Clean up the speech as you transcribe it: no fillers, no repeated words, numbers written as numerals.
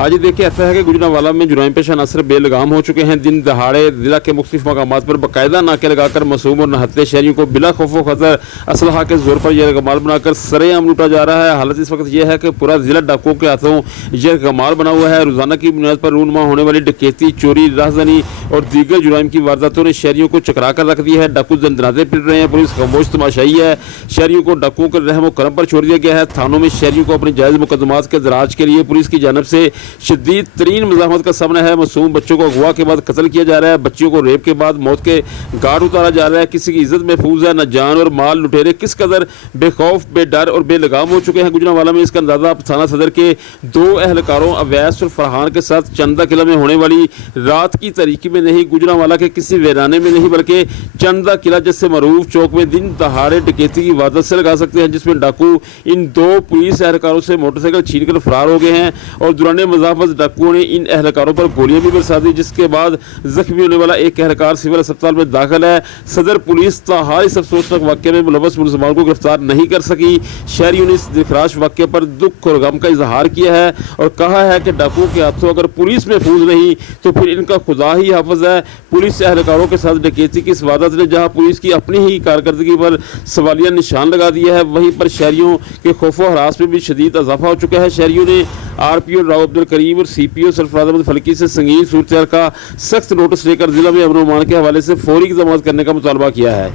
आज देखिए ऐसा है कि गुजरांवाला में जुराइम पेशा अनासर बेलगाम हो चुके हैं। दिन दहाड़े जिला के मुख्तलिफ मकामात पर बाकायदा नाके लगाकर मासूम और नहत्ते शहरियों को बिला खौफ खतर असलहा के जोर पर यह कमाल बनाकर सरेआम लूटा जा रहा है। हालत इस वक्त यह है कि पूरा जिला डाकुओं के हाथों यह कमाल बना हुआ है। रोजाना की बुनियाद पर रूनमा होने वाली डकैती, चोरी, राहजनी और दीगर जुराइम की वारदातों ने शहरियों को चकरा कर रख दिया है। डाकू दंदनाते फिर रहे हैं, पुलिस खामोश तमाशाई है। शहरियों को डाकुओं के रहम करम पर छोड़ दिया गया है। थानों में शहरियों को अपने जायज़ मुकदमात के दराज के लिए पुलिस की जानब से शदीद तरीन मज़ाहमत का सामना है। मासूम बच्चों को अगवा के बाद कत्ल किया जा रहा है। बच्चियों को रेप के बाद मौत के घाट उतारा जा रहा है। किसी की इज्जत महफूज है न जान और माल। लुटेरे किस कदर बेखौफ, बेडर और बेलगाम हो चुके हैं गुजरांवाला में, इसका अंदाज़ा आप थाना सदर के दो अहलकारों अवैस और फरहान के साथ चंदा किला में होने वाली रात की तारीकी में नहीं, गुजरांवाला के किसी वीराने में नहीं बल्कि चंदा किला जैसे मरूफ चौक में दिन दहाड़े डकैती की वारदात से लगा सकते हैं, जिसमें डाकू इन दो पुलिस एहलकारों से मोटरसाइकिल छीन कर फरार हो गए हैं और दुराने मज़ाफ़त डाकुओं ने इन एहलकारों पर गोलियां भी बरसा दी, जिसके बाद जख्मी होने वाला एक एहलकार सिविल अस्पताल में दाखिल है। सदर पुलिस ताहार इस अफसोसनाक वाक़े में मुलव्वस मुलज़मान को गिरफ्तार नहीं कर सकी। शहरियों ने इस दिखराश वाक़े पर दुख और गम का इजहार किया है और कहा है कि डाकुओं के हाथों अगर पुलिस महफूज नहीं तो फिर इनका खुदा ही हाफिज है। पुलिस एहलकारों के साथ डकैती की इस वारदात ने जहाँ पुलिस की अपनी ही कारकर्दगी पर सवालिया निशान लगा दिया है, वहीं पर शहरियों के खौफो हरास में भी शदीद इजाफा हो चुका है। शहरियों ने RPO राव अब्दुल करीम और CPO सरफराज अहमद फलकी से संगीन सूरत का सख्त नोटिस लेकर जिला में अमन व अमान के हवाले से फौरी इक़दाम करने का मुतालबा किया है।